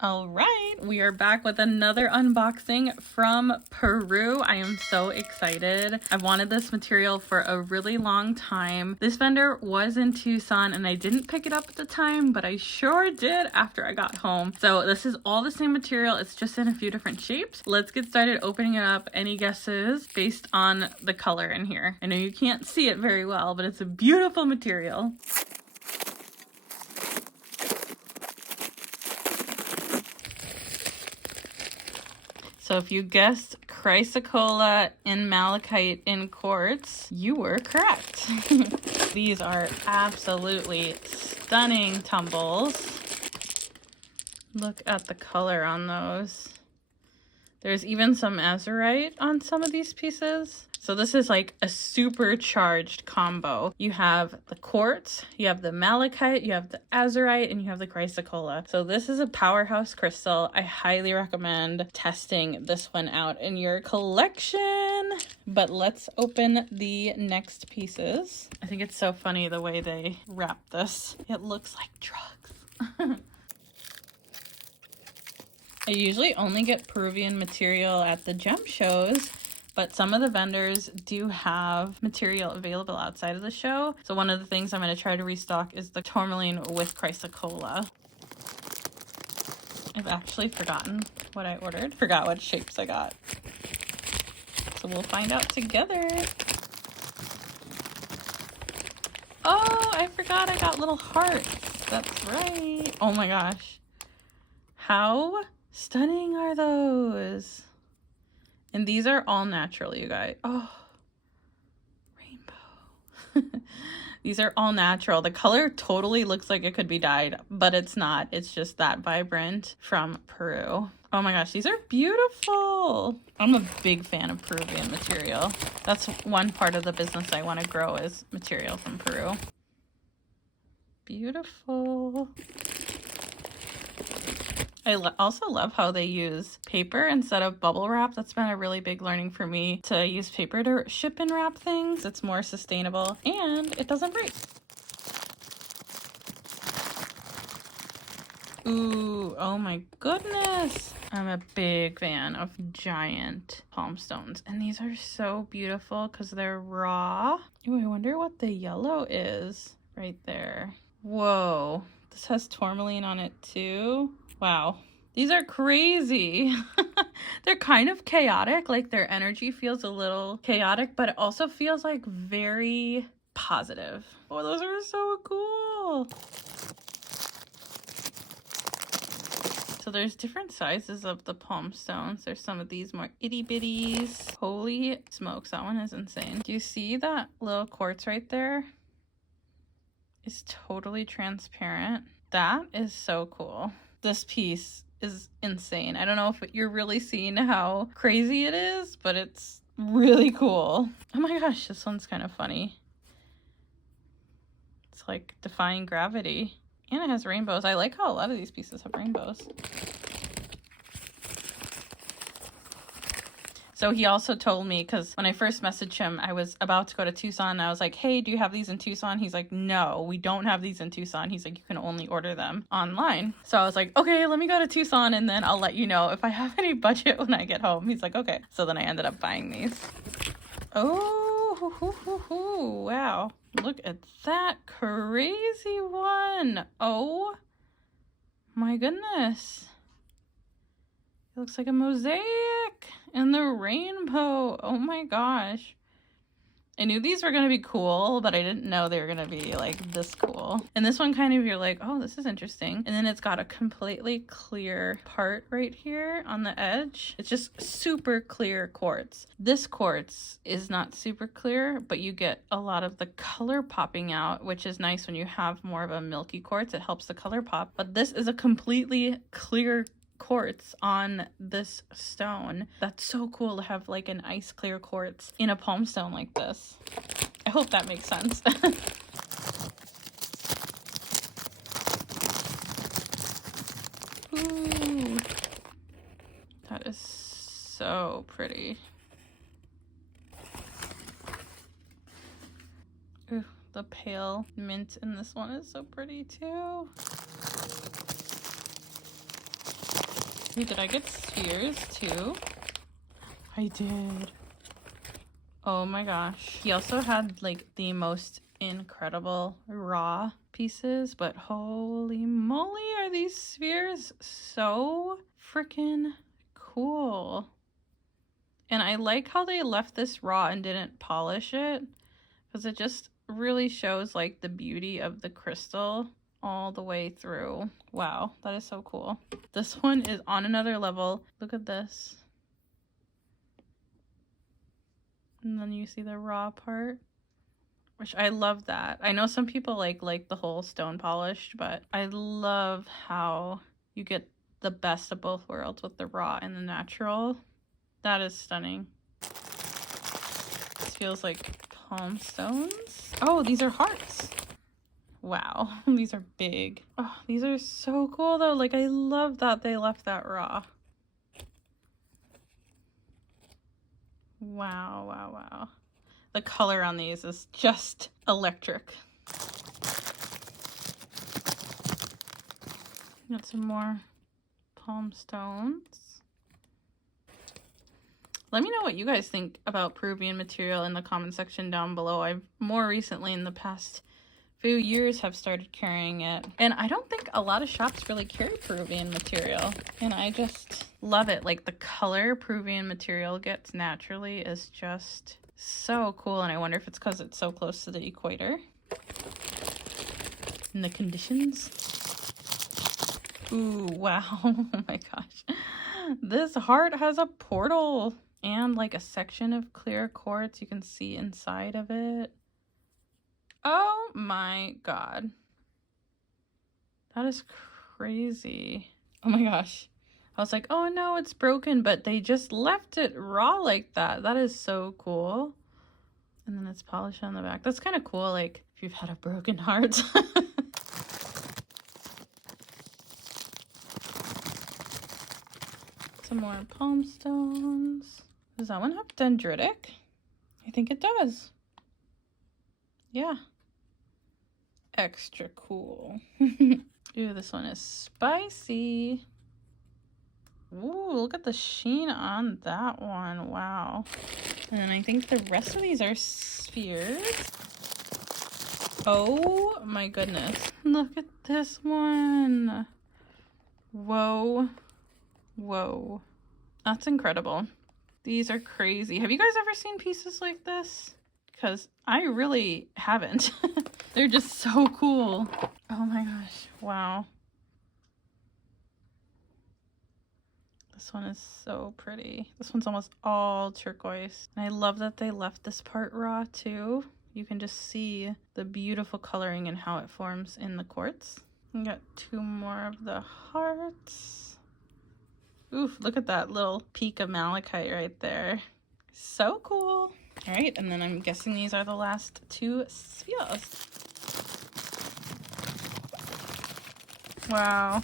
All right, we are back with another unboxing from Peru. I am so excited. I've wanted this material for a really long time. This vendor was in Tucson and I didn't pick it up at the time, but I sure did after I got home. So this is all the same material. It's just in a few different shapes. Let's get started opening it up. Any guesses based on the color in here? I know you can't see it very well, but it's a beautiful material. So if you guessed chrysocolla in malachite in quartz, you were correct. These are absolutely stunning tumbles. Look at the color on those. There's even some azurite on some of these pieces. So this is like a supercharged combo. You have the quartz, you have the malachite, you have the azurite, and you have the chrysocolla. So this is a powerhouse crystal. I highly recommend testing this one out in your collection. But let's open the next pieces. I think it's so funny the way they wrap this. It looks like drugs. I usually only get Peruvian material at the gem shows, but some of the vendors do have material available outside of the show. So one of the things I'm going to try to restock is the tourmaline with chrysocolla. I've actually forgotten what I ordered. Forgot what shapes I got. So we'll find out together. Oh, I forgot I got little hearts. That's right. Oh my gosh. How stunning are those? And these are all natural, you guys. Oh, rainbow. These are all natural. The color totally looks like it could be dyed, but it's not. It's just that vibrant from Peru. Oh my gosh, these are beautiful. I'm a big fan of Peruvian material. That's one part of the business I want to grow is material from Peru. Beautiful. I also love how they use paper instead of bubble wrap. That's been a really big learning for me, to use paper to ship and wrap things. It's more sustainable and it doesn't break. Ooh, oh my goodness. I'm a big fan of giant palm stones. And these are so beautiful because they're raw. Ooh, I wonder what the yellow is right there. Whoa, this has tourmaline on it too. Wow, these are crazy. They're kind of chaotic, like their energy feels a little chaotic, but it also feels like very positive. Oh, those are so cool. So there's different sizes of the palm stones. There's some of these more itty bitties. Holy smokes, that one is insane. Do you see that little quartz right there? It's totally transparent. That is so cool. This piece is insane. I don't know if you're really seeing how crazy it is, but it's really cool. Oh my gosh, this one's kind of funny. It's like defying gravity. And it has rainbows. I like how a lot of these pieces have rainbows. So he also told me, because when I first messaged him, I was about to go to Tucson. And I was like, hey, do you have these in Tucson? He's like, no, we don't have these in Tucson. He's like, you can only order them online. So I was like, okay, let me go to Tucson and then I'll let you know if I have any budget when I get home. He's like, okay. So then I ended up buying these. Oh, wow. Look at that crazy one. Oh my goodness. It looks like a mosaic and the rainbow. Oh my gosh. I knew these were going to be cool, but I didn't know they were going to be like this cool. And this one kind of, you're like, oh, this is interesting. And then it's got a completely clear part right here on the edge. It's just super clear quartz. This quartz is not super clear, but you get a lot of the color popping out, which is nice when you have more of a milky quartz. It helps the color pop. But this is a completely clear quartz on this stone. That's so cool to have like an ice clear quartz in a palm stone like this. I hope that makes sense. Ooh, that is so pretty. Ooh, the pale mint in this one is so pretty too. see, did I get spheres too? I did. Oh my gosh. He also had like the most incredible raw pieces, but holy moly, are these spheres so freaking cool. And I like how they left this raw and didn't polish it, because it just really shows like the beauty of the crystal all the way through. Wow, that is so cool. This one is on another level. Look at this. And then you see the raw part, which I love that. I know some people like the whole stone polished, but I love how you get the best of both worlds with the raw and the natural. That is stunning. This feels like palm stones. Oh, these are hearts. Wow, these are big. Oh, these are so cool though. Like, I love that they left that raw. Wow, wow, wow. The color on these is just electric. Got some more palm stones. Let me know what you guys think about Peruvian material in the comment section down below. I've more recently, in the past few years, have started carrying it. And I don't think a lot of shops really carry Peruvian material. And I just love it. Like, the color Peruvian material gets naturally is just so cool. And I wonder if it's because it's so close to the equator and the conditions. Ooh, wow. Oh my gosh. This heart has a portal and like a section of clear quartz. You can see inside of it. Oh my god. That is crazy. Oh my gosh. I was like, oh no, it's broken, but they just left it raw like that. That is so cool. And then it's polished on the back. That's kind of cool, like, if you've had a broken heart. Some more palm stones. Does that one have dendritic? I think it does. Yeah. Extra cool. Ooh, this one is spicy. Ooh, look at the sheen on that one. Wow. And then I think the rest of these are spheres. Oh my goodness. Look at this one. Whoa. Whoa. That's incredible. These are crazy. Have you guys ever seen pieces like this? Because I really haven't. They're just so cool. Oh my gosh. Wow. This one is so pretty. This one's almost all turquoise. And I love that they left this part raw too. You can just see the beautiful coloring and how it forms in the quartz. We got two more of the hearts. Oof, look at that little peak of malachite right there. So cool. All right, and then I'm guessing these are the last two spheres. Wow.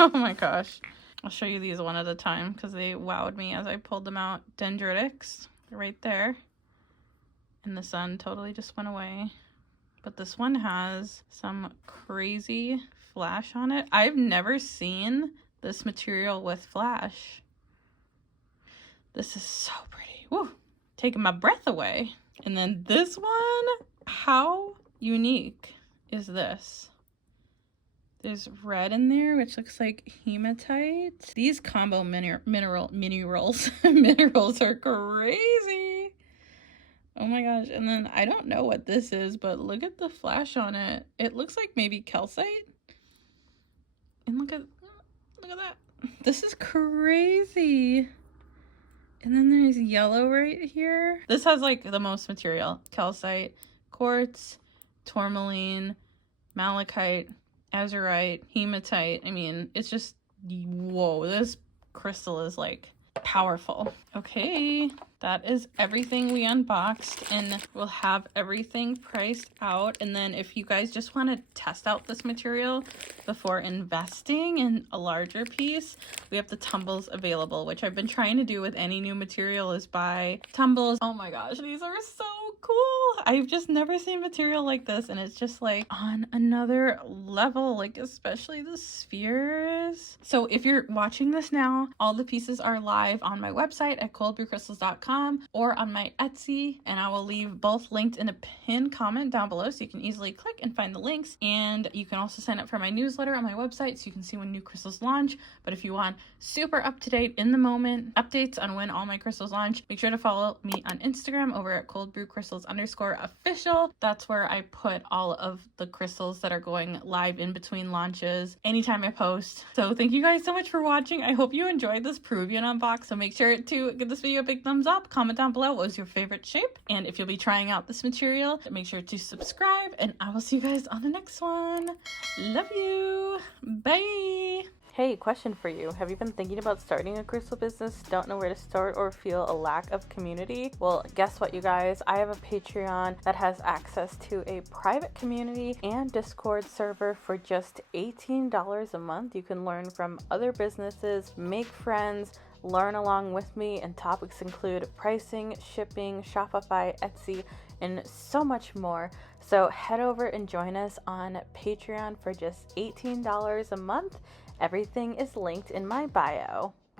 Oh my gosh. I'll show you these one at a time because they wowed me as I pulled them out. Dendritics, right there. And the sun totally just went away. But this one has some crazy flash on it. I've never seen this material with flash. This is so pretty. Woo! Taking my breath away. And then this one, how unique is this? There's red in there, which looks like hematite. These combo minerals minerals are crazy. Oh my gosh. And then I don't know what this is, but look at the flash on it. It looks like maybe calcite. And look at that. This is crazy. And then there's yellow right here. This has like the most material. Calcite, quartz, tourmaline, malachite, azurite, hematite. I mean, it's just, whoa, this crystal is like powerful. Okay, that is everything we unboxed, and we'll have everything priced out. And then if you guys just want to test out this material before investing in a larger piece, we have the tumbles available, which I've been trying to do with any new material, is buy tumbles. Oh my gosh, these are so cool. cool. I've just never seen material like this, and it's just like on another level, like especially the spheres. So if you're watching this now, all the pieces are live on my website at coldbrewcrystals.com or on my Etsy, and I will leave both linked in a pinned comment down below so you can easily click and find the links. And you can also sign up for my newsletter on my website so you can see when new crystals launch. But if you want super up-to-date, in the moment updates on when all my crystals launch, make sure to follow me on Instagram over at coldbrewcrystals_official. That's where I put all of the crystals that are going live in between launches anytime I post. So thank you guys so much for watching. I hope you enjoyed this Peruvian unbox. So make sure to give this video a big thumbs up, comment down below what was your favorite shape, and if you'll be trying out this material, make sure to subscribe, and I will see you guys on the next one. Love you. Bye. Hey, question for you. Have you been thinking about starting a crystal business, don't know where to start, or feel a lack of community? Well, guess what, you guys? I have a Patreon that has access to a private community and Discord server for just $18 a month. You can learn from other businesses, make friends, learn along with me, and topics include pricing, shipping, Shopify, Etsy, and so much more. So head over and join us on Patreon for just $18 a month. Everything is linked in my bio.